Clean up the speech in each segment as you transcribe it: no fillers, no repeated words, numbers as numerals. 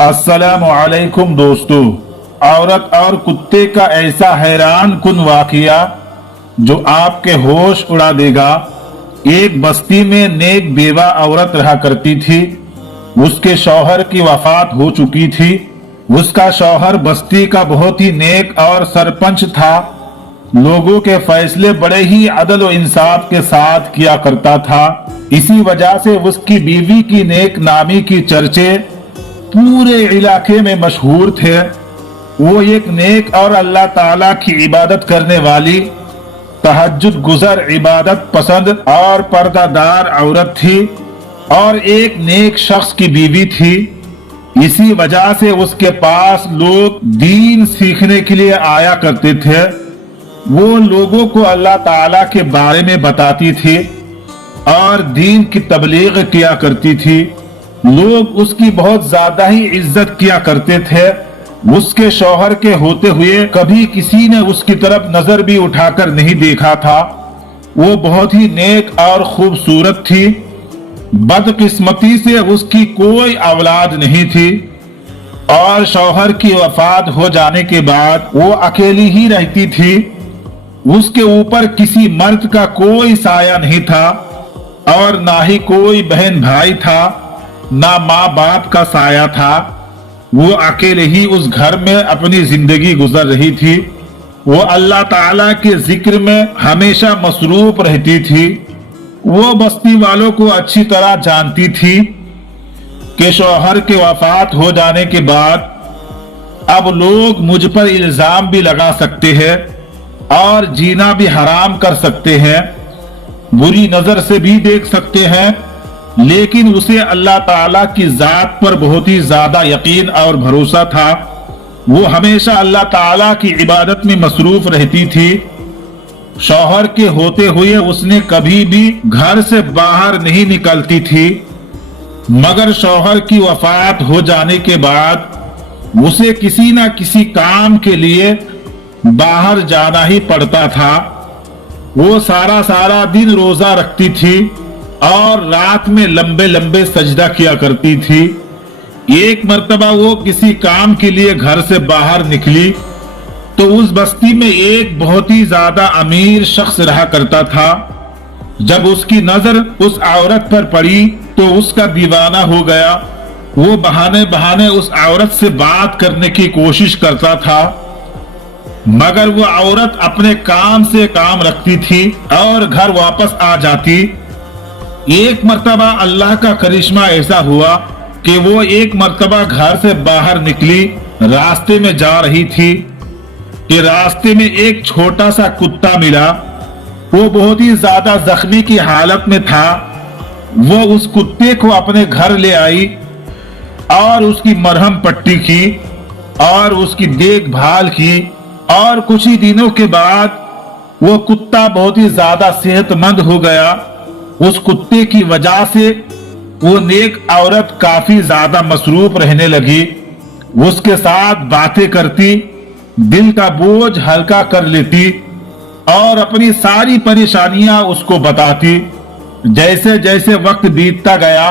अस्सलाम वालेकुम दोस्तों। औरत और कुत्ते का ऐसा हैरान कुन वाकया जो आपके होश उड़ा देगा। एक बस्ती में नेक बेवा औरत रहा करती थी। उसके शौहर की वफात हो चुकी थी। उसका शौहर बस्ती का बहुत ही नेक और सरपंच था। लोगों के फैसले बड़े ही अदल और इंसाफ के साथ किया करता था। इसी वजह से उसकी बीवी की नेक नामी की चर्चे पूरे इलाके में मशहूर थे। वो एक नेक और अल्लाह ताला की इबादत करने वाली, तहज्जुद गुज़र, इबादत पसंद और पर्दादार औरत थी और एक नेक शख्स की बीवी थी। इसी वजह से उसके पास लोग दीन सीखने के लिए आया करते थे। वो लोगों को अल्लाह ताला के बारे में बताती थी और दीन की तबलीग किया करती थी। लोग उसकी बहुत ज्यादा ही इज्जत किया करते थे। उसके शौहर के होते हुए कभी किसी ने उसकी तरफ नजर भी उठाकर नहीं देखा था। वो बहुत ही नेक और खूबसूरत थी। बदकिस्मती से उसकी कोई औलाद नहीं थी और शौहर की वफात हो जाने के बाद वो अकेली ही रहती थी। उसके ऊपर किसी मर्द का कोई साया नहीं था और ना ही कोई बहन भाई था, ना माँ बाप का साया था। वो अकेले ही उस घर में अपनी जिंदगी गुजर रही थी। वो अल्लाह ताला के जिक्र में हमेशा मसरूफ रहती थी। वो बस्ती वालों को अच्छी तरह जानती थी कि शौहर के वफात हो जाने के बाद अब लोग मुझ पर इल्जाम भी लगा सकते हैं और जीना भी हराम कर सकते हैं, बुरी नजर से भी देख सकते हैं। लेकिन उसे अल्लाह ताला की जात पर बहुत ही ज्यादा यकीन और भरोसा था। वो हमेशा अल्लाह ताला की इबादत में मसरूफ रहती थी। शौहर के होते हुए उसने कभी भी घर से बाहर नहीं निकलती थी, मगर शौहर की वफात हो जाने के बाद उसे किसी ना किसी काम के लिए बाहर जाना ही पड़ता था। वो सारा दिन रोजा रखती थी और रात में लंबे लंबे सजदा किया करती थी। एक मर्तबा वो किसी काम के लिए घर से बाहर निकली तो उस बस्ती में एक बहुत ही ज्यादा अमीर शख्स रहा करता था। जब उसकी नजर उस औरत पर पड़ी तो उसका दीवाना हो गया। वो बहाने बहाने उस औरत से बात करने की कोशिश करता था, मगर वो औरत अपने काम से काम रखती थी और घर वापस आ जाती। एक मर्तबा अल्लाह का करिश्मा ऐसा हुआ कि वो एक मर्तबा घर से बाहर निकली, रास्ते में जा रही थी कि रास्ते में एक छोटा सा कुत्ता मिला। वो बहुत ही ज्यादा जख्मी की हालत में था। वो उस कुत्ते को अपने घर ले आई और उसकी मरहम पट्टी की और उसकी देखभाल की और कुछ ही दिनों के बाद वो कुत्ता बहुत ही ज्यादा सेहतमंद हो गया। उस कुत्ते की वजह से वो नेक औरत काफी ज्यादा मसरूफ रहने लगी। उसके साथ बातें करती, दिल का बोझ हल्का कर लेती और अपनी सारी परेशानियां उसको बताती। जैसे जैसे वक्त बीतता गया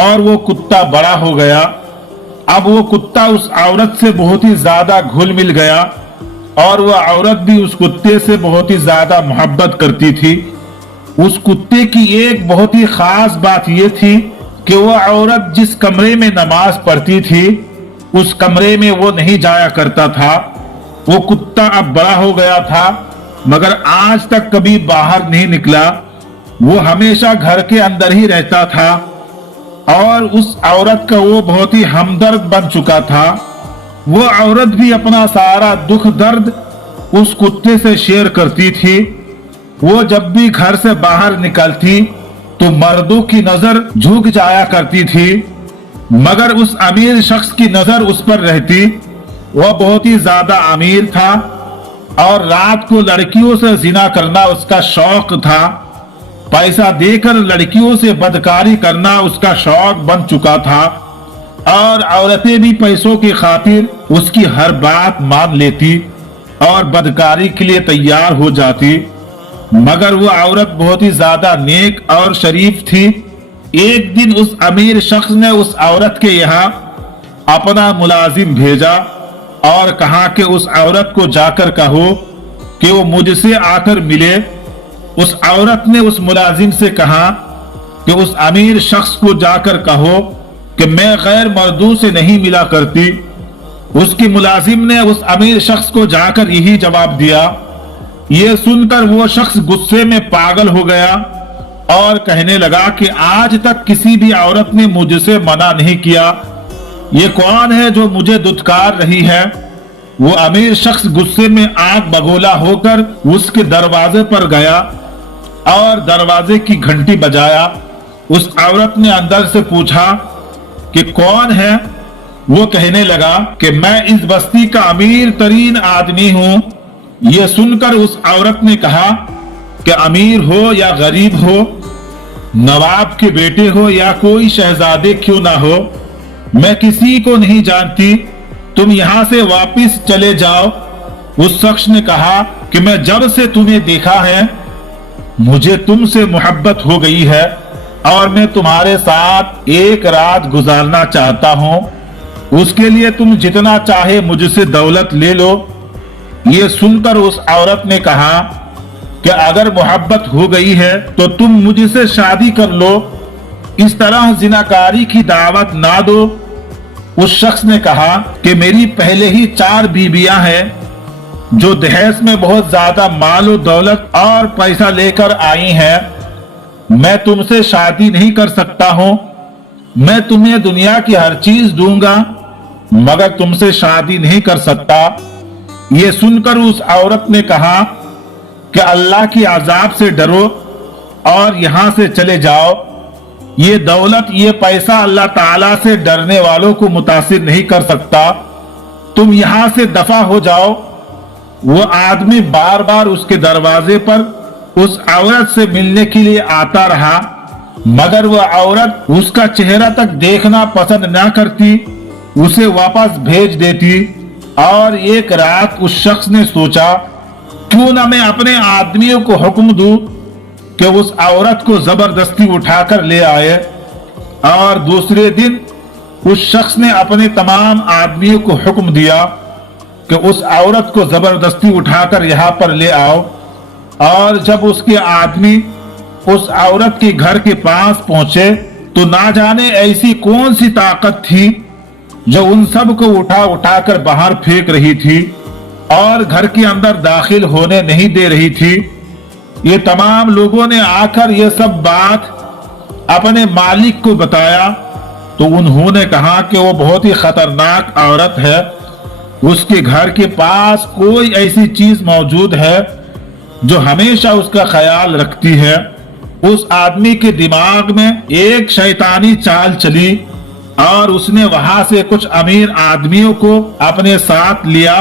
और वो कुत्ता बड़ा हो गया, अब वो कुत्ता उस औरत से बहुत ही ज्यादा घुल मिल गया और वह औरत भी उस कुत्ते से बहुत ही ज्यादा मोहब्बत करती थी। उस कुत्ते की एक बहुत ही खास बात यह थी कि वह औरत जिस कमरे में नमाज पढ़ती थी उस कमरे में वो नहीं जाया करता था। वो कुत्ता अब बड़ा हो गया था मगर आज तक कभी बाहर नहीं निकला। वो हमेशा घर के अंदर ही रहता था और उस औरत का वो बहुत ही हमदर्द बन चुका था। वो औरत भी अपना सारा दुख दर्द उस कुत्ते से शेयर करती थी। वो जब भी घर से बाहर निकलती तो मर्दों की नजर झुक जाया करती थी, मगर उस अमीर शख्स की नजर उस पर रहती। वह बहुत ही ज्यादा अमीर था और रात को लड़कियों से जिना करना उसका शौक था। पैसा देकर लड़कियों से बदकारी करना उसका शौक बन चुका था और औरतें भी पैसों की खातिर उसकी हर बात मान लेती और बदकारी के लिए तैयार हो जाती। मगर वो औरत बहुत ही ज्यादा नेक और शरीफ थी। एक दिन उस अमीर शख्स ने उस औरत के यहाँ अपना मुलाजिम भेजा और कहा कि उस औरत को जाकर कहो कि वो मुझसे आकर मिले। उस औरत ने उस मुलाजिम से कहा कि उस अमीर शख्स को जाकर कहो कि मैं गैर मर्दों से नहीं मिला करती। उसकी मुलाजिम ने उस अमीर शख्स को जाकर यही जवाब दिया। ये सुनकर वो शख्स गुस्से में पागल हो गया और कहने लगा कि आज तक किसी भी औरत ने मुझसे मना नहीं किया, ये कौन है जो मुझे दुत्कार रही है। वो अमीर शख्स गुस्से में आग बगोला होकर उसके दरवाजे पर गया और दरवाजे की घंटी बजाया। उस औरत ने अंदर से पूछा कि कौन है। वो कहने लगा कि मैं इस बस्ती का अमीर तरीन आदमी हूं। ये सुनकर उस औरत ने कहा कि अमीर हो या गरीब हो, नवाब के बेटे हो या कोई शहजादे क्यों ना हो, मैं किसी को नहीं जानती, तुम यहां से वापस चले जाओ। उस शख्स ने कहा कि मैं जब से तुम्हें देखा है मुझे तुमसे मोहब्बत हो गई है और मैं तुम्हारे साथ एक रात गुजारना चाहता हूं। उसके लिए तुम जितना चाहे मुझसे दौलत ले लो। ये सुनकर उस औरत ने कहा कि अगर मोहब्बत हो गई है तो तुम मुझसे शादी कर लो, इस तरह जिनाकारी की दावत ना दो। उस शख्स ने कहा कि मेरी पहले ही 4 बीवियां हैं जो दहेज में बहुत ज्यादा माल दौलत और पैसा लेकर आई हैं। मैं तुमसे शादी नहीं कर सकता हूं। मैं तुम्हें दुनिया की हर चीज दूंगा मगर तुमसे शादी नहीं कर सकता। ये सुनकर उस औरत ने कहा कि अल्लाह की अजाब से डरो और यहां से चले जाओ। ये दौलत, ये पैसा अल्लाह ताला से डरने वालों को मुतासिर नहीं कर सकता। तुम यहां से दफा हो जाओ। वो आदमी बार बार उसके दरवाजे पर उस औरत से मिलने के लिए आता रहा मगर वह औरत उसका चेहरा तक देखना पसंद ना करती, उसे वापस भेज देती। और एक रात उस शख्स ने सोचा क्यों ना मैं अपने आदमियों को हुक्म दूं कि उस औरत को जबरदस्ती उठाकर ले आए। और दूसरे दिन उस शख्स ने अपने तमाम आदमियों को हुक्म दिया कि उस औरत को जबरदस्ती उठाकर यहाँ पर ले आओ। और जब उसके आदमी उस औरत के घर के पास पहुंचे तो ना जाने ऐसी कौन सी ताकत थी जो उन सब को उठा उठाकर बाहर फेंक रही थी और घर के अंदर दाखिल होने नहीं दे रही थी। ये तमाम लोगों ने आकर ये सब बात अपने मालिक को बताया तो उन्होंने कहा कि वो बहुत ही खतरनाक औरत है, उसके घर के पास कोई ऐसी चीज मौजूद है जो हमेशा उसका ख्याल रखती है। उस आदमी के दिमाग में एक शैतानी चाल चली और उसने वहां से कुछ अमीर आदमियों को अपने साथ लिया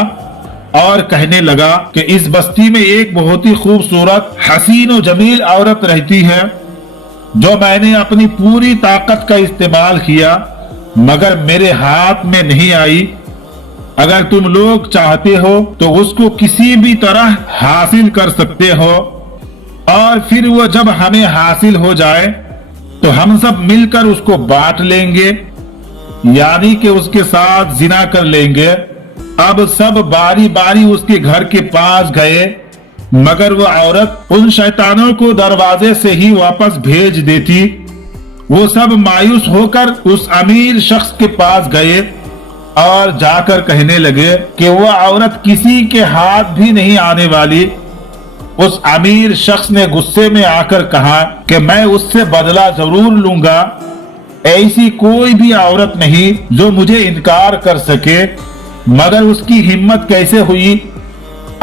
और कहने लगा कि इस बस्ती में एक बहुत ही खूबसूरत हसीन और जमील औरत रहती है जो मैंने अपनी पूरी ताकत का इस्तेमाल किया मगर मेरे हाथ में नहीं आई। अगर तुम लोग चाहते हो तो उसको किसी भी तरह हासिल कर सकते हो और फिर वो जब हमें हासिल हो जाए तो हम सब मिलकर उसको बांट लेंगे, यानी कि उसके साथ जिना कर लेंगे। अब सब बारी बारी उसके घर के पास गए मगर वो औरत उन शैतानों को दरवाजे से ही वापस भेज देती। वो सब मायूस होकर उस अमीर शख्स के पास गए और जाकर कहने लगे कि वह औरत किसी के हाथ भी नहीं आने वाली। उस अमीर शख्स ने गुस्से में आकर कहा कि मैं उससे बदला जरूर लूंगा, ऐसी कोई भी औरत नहीं जो मुझे इनकार कर सके। मगर उसकी हिम्मत कैसे हुई,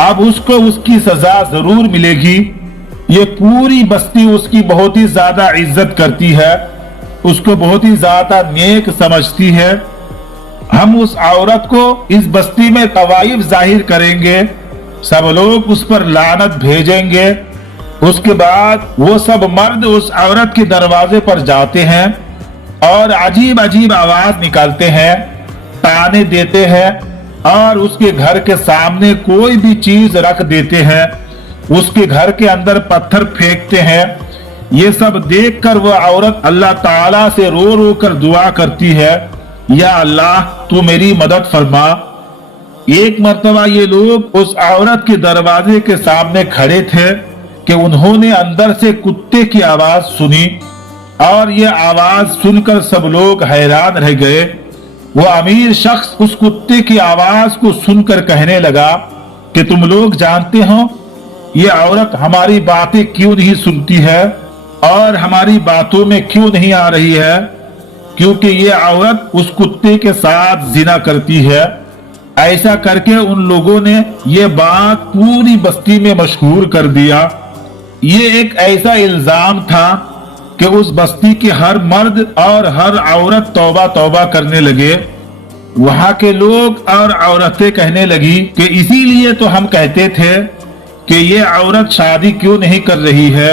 अब उसको उसकी सजा जरूर मिलेगी। ये पूरी बस्ती उसकी बहुत ही ज्यादा इज्जत करती है, उसको बहुत ही ज्यादा नेक समझती है। हम उस औरत को इस बस्ती में तवाइफ जाहिर करेंगे, सब लोग उस पर लानत भेजेंगे। उसके बाद वो सब मर्द उस औरत के दरवाजे पर जाते हैं और अजीब अजीब आवाज निकालते हैं, ताने देते हैं और उसके घर के सामने कोई भी चीज रख देते हैं, उसके घर के अंदर पत्थर फेंकते हैं। ये सब देखकर वह औरत अल्लाह ताला से रो रो कर दुआ करती है या अल्लाह तू मेरी मदद फरमा। एक मर्तबा ये लोग उस औरत के दरवाजे के सामने खड़े थे कि उन्होंने अंदर से कुत्ते की आवाज सुनी, और ये आवाज सुनकर सब लोग हैरान रह गए। वो अमीर शख्स उस कुत्ते की आवाज को सुनकर कहने लगा कि तुम लोग जानते हो ये औरत हमारी बातें क्यों नहीं सुनती है और हमारी बातों में क्यों नहीं आ रही है? क्योंकि ये औरत उस कुत्ते के साथ जिना करती है। ऐसा करके उन लोगों ने ये बात पूरी बस्ती में मशहूर कर दिया। ये एक ऐसा इल्जाम था कि उस बस्ती के हर मर्द और हर औरत तौबा तौबा करने लगे। वहां के लोग और औरतें कहने लगी कि इसीलिए तो हम कहते थे कि ये औरत शादी क्यों नहीं कर रही है।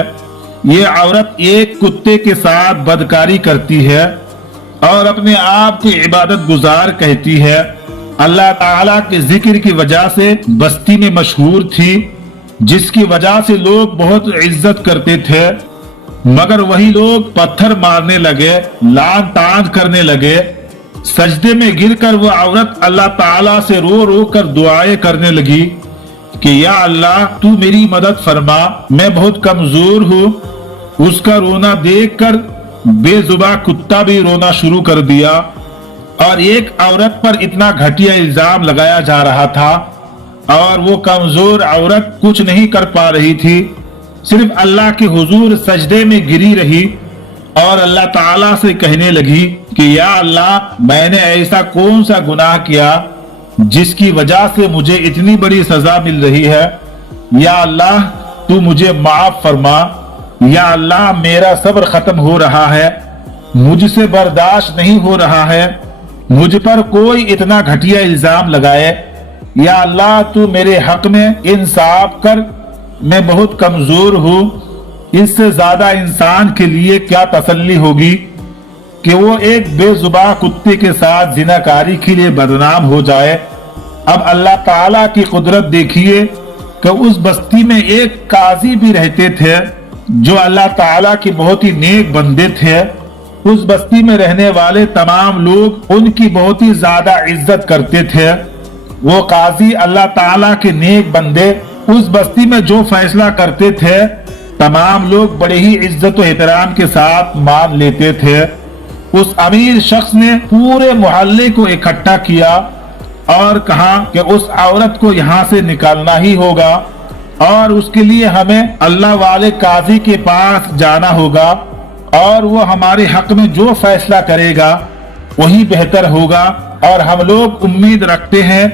ये औरत एक कुत्ते के साथ बदकारी करती है और अपने आप को इबादत गुजार कहती है। अल्लाह ताला के जिक्र की वजह से बस्ती में मशहूर थी, जिसकी वजह से लोग बहुत इज्जत करते थे। मगर वही लोग पत्थर मारने लगे, लान तान करने लगे। सजदे में गिरकर वो औरत अल्लाह ताला से रो रो कर दुआएं करने लगी कि या अल्लाह तू मेरी मदद फरमा, मैं बहुत कमजोर हूँ। उसका रोना देखकर बेजुबा कुत्ता भी रोना शुरू कर दिया और एक औरत पर इतना घटिया इल्जाम लगाया जा रहा था और वो कमजोर औरत कुछ नहीं कर पा रही थी। सिर्फ अल्लाह के हुजूर सजदे में गिरी रही और अल्लाह ताला से कहने लगी कि या अल्लाह मैंने ऐसा कौन सा गुनाह किया जिसकी वजह से मुझे इतनी बड़ी सजा मिल रही है। या अल्लाह तू मुझे माफ फरमा। या अल्लाह मेरा सब्र खत्म हो रहा है, मुझसे बर्दाश्त नहीं हो रहा है, मुझ पर कोई इतना घटिया इल्जाम लगाए। या अल्लाह तू मेरे हक में इंसाफ कर, मैं बहुत कमजोर हूँ। इससे ज्यादा इंसान के लिए क्या तसल्ली होगी कि वो एक बेजुबान कुत्ते के साथ जिनाकारी के लिए बदनाम हो जाए। अब अल्लाह ताला की कुदरत देखिए कि उस बस्ती में एक काजी भी रहते थे जो अल्लाह ताला के बहुत ही नेक बंदे थे। उस बस्ती में रहने वाले तमाम लोग उनकी बहुत ही ज्यादा इज्जत करते थे। वो काजी अल्लाह ताला के नेक बंदे उस बस्ती में जो फैसला करते थे तमाम लोग बड़े ही इज्जत और एहतराम के साथ मान लेते थे। उस अमीर शख्स ने पूरे मोहल्ले को इकट्ठा किया और कहा कि उस औरत को यहाँ से निकालना ही होगा और उसके लिए हमें अल्लाह वाले काजी के पास जाना होगा और वो हमारे हक में जो फैसला करेगा वही बेहतर होगा। और हम लोग उम्मीद रखते हैं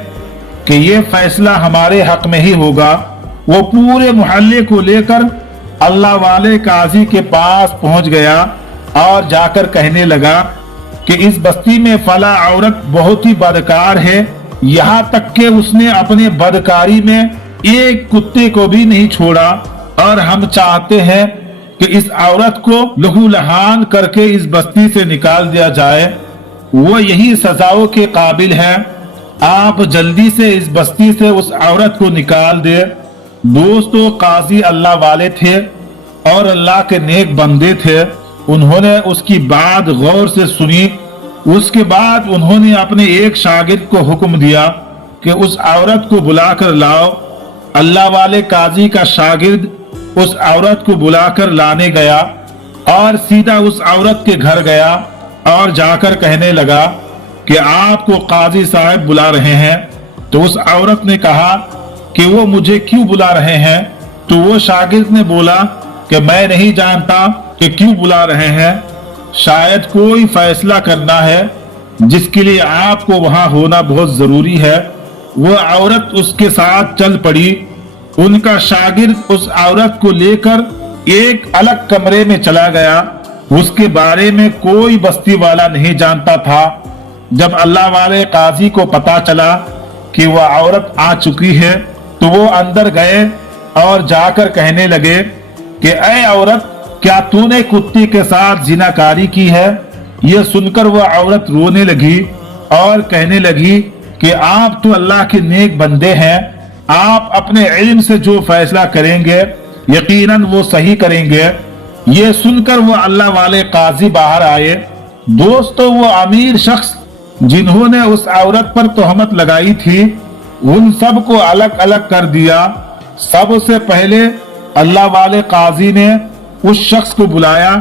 कि ये फैसला हमारे हक में ही होगा। वो पूरे मोहल्ले को लेकर अल्लाह वाले काजी के पास पहुंच गया और जाकर कहने लगा कि इस बस्ती में फला औरत बहुत ही बदकार है, यहाँ तक कि उसने अपने बदकारी में एक कुत्ते को भी नहीं छोड़ा और हम चाहते हैं कि इस औरत को लहू लहान करके इस बस्ती से निकाल दिया जाए। वो यही सजाओं के काबिल है। आप जल्दी से इस बस्ती से उस औरत को निकाल दे। दोस्तों, काजी अल्लाह वाले थे और अल्लाह के नेक बंदे थे। उन्होंने उसकी बात गौर से सुनी। उसके बाद उन्होंने अपने एक शागिर्द को हुक्म दिया कि उस औरत को बुलाकर लाओ। अल्लाह वाले काजी का शागिर्द उस औरत को बुलाकर लाने गया और सीधा उस औरत के घर गया और जाकर कहने लगा कि आपको काजी साहब बुला रहे हैं। तो उस औरत ने कहा कि वो मुझे क्यों बुला रहे हैं। तो वो शागिर्द ने बोला कि मैं नहीं जानता कि क्यों बुला रहे हैं, शायद कोई फैसला करना है जिसके लिए आपको वहां होना बहुत जरूरी है। वो औरत उसके साथ चल पड़ी। उनका शागिर्द उस औरत को लेकर एक अलग कमरे में चला गया। उसके बारे में कोई बस्ती वाला नहीं जानता था। जब अल्लाह वाले काजी को पता चला कि वह औरत आ चुकी है तो वो अंदर गए और जाकर कहने लगे कि ऐ औरत, क्या तूने कुत्ते के साथ जिनाकारी की है? यह सुनकर वह औरत रोने लगी और कहने लगी कि आप तो अल्लाह के नेक बंदे हैं, आप अपने इल्म से जो फैसला करेंगे यकीनन वो सही करेंगे। ये सुनकर वो अल्लाह वाले काजी बाहर आए। दोस्तों, वो अमीर शख्स जिन्होंने उस औरत पर तोहमत लगाई थी उन सब को अलग अलग कर दिया। सबसे पहले अल्लाह वाले काजी ने उस शख्स को बुलाया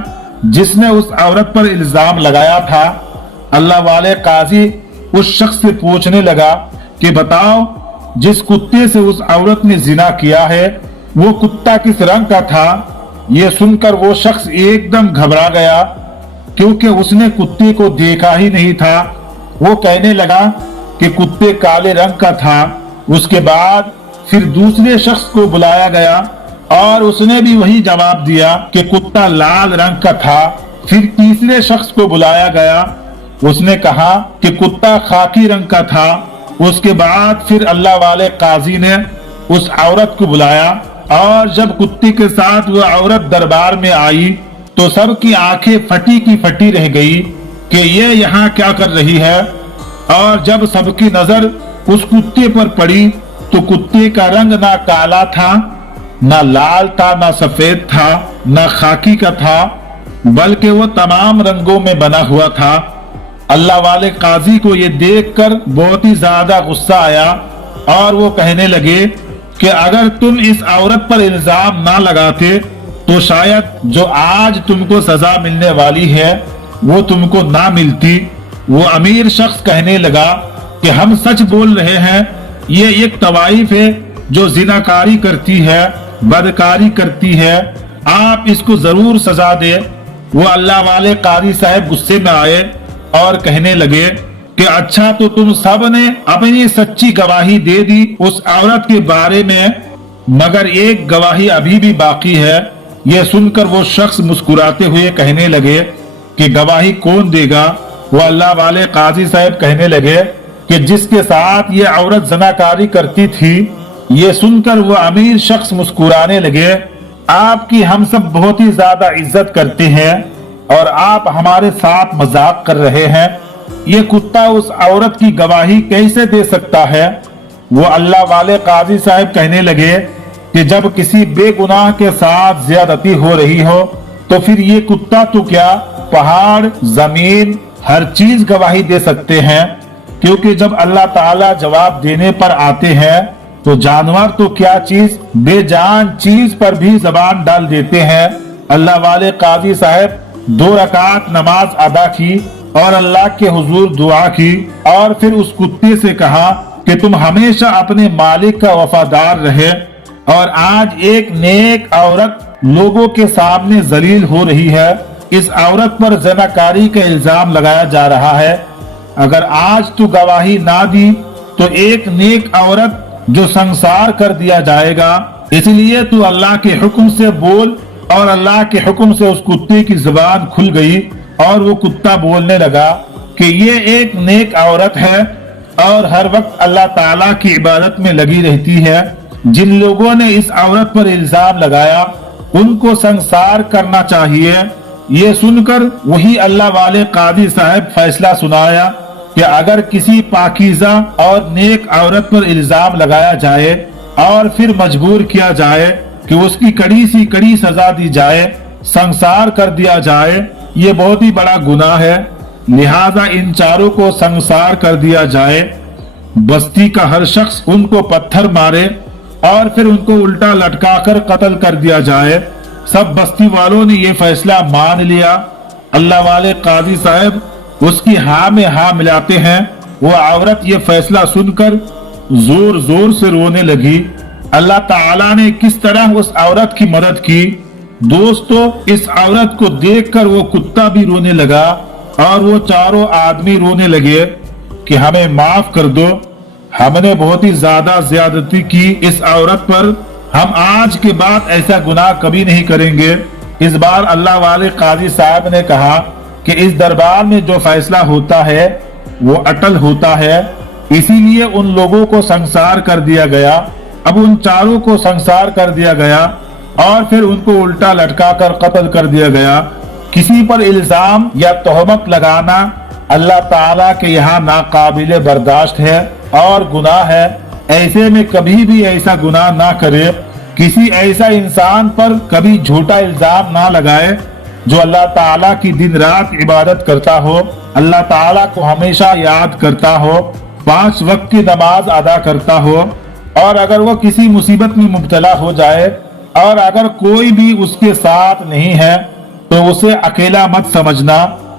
जिसने उस औरत पर इल्जाम लगाया था। अल्लाह वाले काजी उस शख्स से पूछने लगा कि बताओ, जिस कुत्ते से उस औरत ने जिना किया है वो कुत्ता किस रंग का था। ये सुनकर वो शख्स एकदम घबरा गया क्योंकि उसने कुत्ते को देखा ही नहीं था। वो कहने लगा कि कुत्ते काले रंग का था। उसके बाद फिर दूसरे शख्स को बुलाया गया और उसने भी वही जवाब दिया कि कुत्ता लाल रंग का था। फिर तीसरे शख्स को बुलाया गया, उसने कहा कि कुत्ता खाकी रंग का था। उसके बाद फिर अल्लाह वाले काजी ने उस औरत को बुलाया और जब कुत्ते के साथ वो औरत दरबार में आई तो सबकी आंखें फटी की फटी रह गई कि ये यहाँ क्या कर रही है। और जब सबकी नजर उस कुत्ते पर पड़ी तो कुत्ते का रंग ना काला था, ना लाल था, ना सफेद था, ना खाकी का था, बल्कि वो तमाम रंगों में बना हुआ था। अल्लाह वाले काजी को ये देखकर बहुत ही ज्यादा गुस्सा आया और वो कहने लगे कि अगर तुम इस औरत पर इल्जाम ना लगाते तो शायद जो आज तुमको सजा मिलने वाली है वो तुमको ना मिलती। वो अमीर शख्स कहने लगा कि हम सच बोल रहे हैं, ये एक तवाइफ है जो जिनाकारी करती है, बदकारी करती है, आप इसको जरूर सजा दे। वो अल्लाह वाले कारी साहब गुस्से में आए और कहने लगे कि अच्छा तो तुम सब ने अपनी सच्ची गवाही दे दी उस औरत के बारे में, मगर एक गवाही अभी भी बाकी है। यह सुनकर वो शख्स मुस्कुराते हुए कहने लगे कि गवाही कौन देगा। वो अल्लाह वाले काजी साहब कहने लगे कि जिसके साथ ये औरत जनाकारी करती थी। ये सुनकर वो अमीर शख्स मुस्कुराने लगे, आपकी हम सब बहुत ही ज्यादा इज्जत करते हैं और आप हमारे साथ मजाक कर रहे हैं। ये कुत्ता उस औरत की गवाही कैसे दे सकता है। वो अल्लाह वाले काजी साहब कहने लगे कि जब किसी बेगुनाह के साथ ज्यादती हो रही हो तो फिर ये कुत्ता तो क्या, पहाड़, जमीन, हर चीज गवाही दे सकते हैं, क्योंकि जब अल्लाह ताला जवाब देने पर आते हैं तो जानवर तो क्या चीज, बेजान चीज पर भी जबान डाल देते हैं। अल्लाह वाले काजी साहब 2 रकात नमाज अदा की और अल्लाह के हुजूर दुआ की और फिर उस कुत्ते से कहा कि तुम हमेशा अपने मालिक का वफादार रहे। और आज एक नेक औरत लोगों के सामने जलील हो रही है। इस औरत पर ज़नाकारी का इल्जाम लगाया जा रहा है। अगर आज तू गवाही ना दी तो एक नेक औरत जो संसार कर दिया जाएगा। इसलिए तू अल्लाह के हुक्म से बोल। और अल्लाह के हुक्म से उस कुत्ते की जुबान खुल गई और वो कुत्ता बोलने लगा कि ये एक नेक औरत है और हर वक्त अल्लाह ताला की इबादत में लगी रहती है। जिन लोगों ने इस औरत पर इल्जाम लगाया उनको संसार करना चाहिए। ये सुनकर वही अल्लाह वाले कादी साहब फैसला सुनाया कि अगर किसी पाकीज़ा और नेक औरत पर इल्जाम लगाया जाए और फिर मजबूर किया जाए कि उसकी कड़ी सी कड़ी सजा दी जाए, संसार कर दिया जाए, ये बहुत ही बड़ा गुनाह है। लिहाजा इन चारों को संसार कर दिया जाए। बस्ती का हर शख्स उनको पत्थर मारे और फिर उनको उल्टा लटकाकर कत्ल कर दिया जाए। सब बस्ती वालों ने ये फैसला मान लिया। अल्लाह वाले काजी साहब उसकी हाँ में हाँ मिलाते हैं। वो औरत ये फैसला सुनकर जोर जोर से रोने लगी। अल्लाह ताला ने किस तरह उस औरत की मदद की। दोस्तों, इस औरत को देखकर वो कुत्ता भी रोने लगा और वो चारों आदमी रोने लगे कि हमें माफ कर दो, हमने बहुत ही ज्यादा ज्यादती की इस औरत पर, हम आज के बाद ऐसा गुनाह कभी नहीं करेंगे। इस बार अल्लाह वाले काजी साहब ने कहा कि इस दरबार में जो फैसला होता है वो अटल होता है, इसीलिए उन लोगों को संसार कर दिया गया। अब उन चारों को संसार कर दिया गया और फिर उनको उल्टा लटका कर कत्ल कर दिया गया। किसी पर इल्जाम या तोहमत लगाना अल्लाह ताला के यहाँ नाकाबिले बर्दाश्त है और गुनाह है। ऐसे में कभी भी ऐसा गुनाह ना करे। किसी ऐसा इंसान पर कभी झूठा इल्जाम ना लगाए जो अल्लाह ताला की दिन रात इबादत करता हो, अल्लाह ताला को हमेशा याद करता हो, 5 वक्त की नमाज अदा करता हो, और अगर वो किसी मुसीबत में मुब्तला हो जाए और अगर कोई भी उसके साथ नहीं है तो उसे अकेला मत समझना।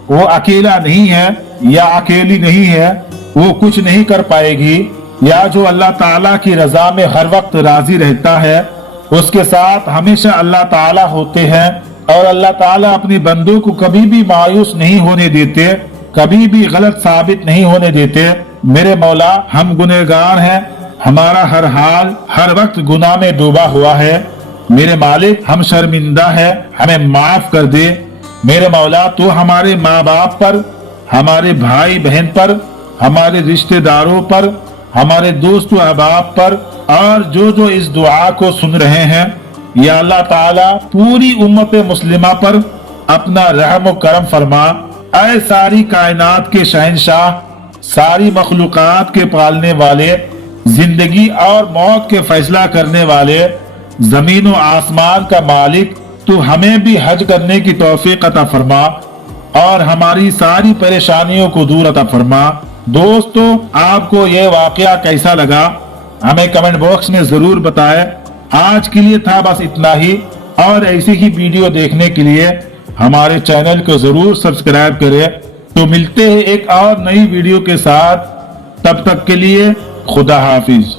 वो अकेला नहीं है या अकेली नहीं है, वो कुछ नहीं कर पाएगी। या जो अल्लाह ताला की रजा में हर वक्त राजी रहता है, उसके साथ हमेशा अल्लाह ताला होते हैं, और अल्लाह ताला अपने बंदों को कभी भी मायूस नहीं होने देते, कभी भी गलत साबित नहीं होने देते। मेरे मौला, हम गुनहगार हैं, हमारा हर हाल हर वक्त गुनाह में डूबा हुआ है। मेरे मालिक, हम शर्मिंदा है, हमें माफ कर दे। मेरे मौला, तो हमारे माँ बाप पर, हमारे भाई बहन पर, हमारे रिश्तेदारों पर, हमारे दोस्तों अहबाब पर, और जो जो इस दुआ को सुन रहे हैं, या अल्लाह ताला पूरी उम्मत मुस्लिमा पर अपना रहम व करम फरमा। ऐ सारी कायनात के शहंशाह, सारी मखलूकात के पालने वाले, जिंदगी और मौत के फैसला करने वाले, जमीन व आसमान का मालिक, तू हमें भी हज करने की तौफीक अता फरमा और हमारी सारी परेशानियों को दूर अता फरमा। दोस्तों, आपको ये वाकया कैसा लगा हमें कमेंट बॉक्स में जरूर बताएं। आज के लिए था बस इतना ही, और ऐसी ही वीडियो देखने के लिए हमारे चैनल को जरूर सब्सक्राइब करें। तो मिलते हैं एक और नई वीडियो के साथ, तब तक के लिए खुदा हाफिज।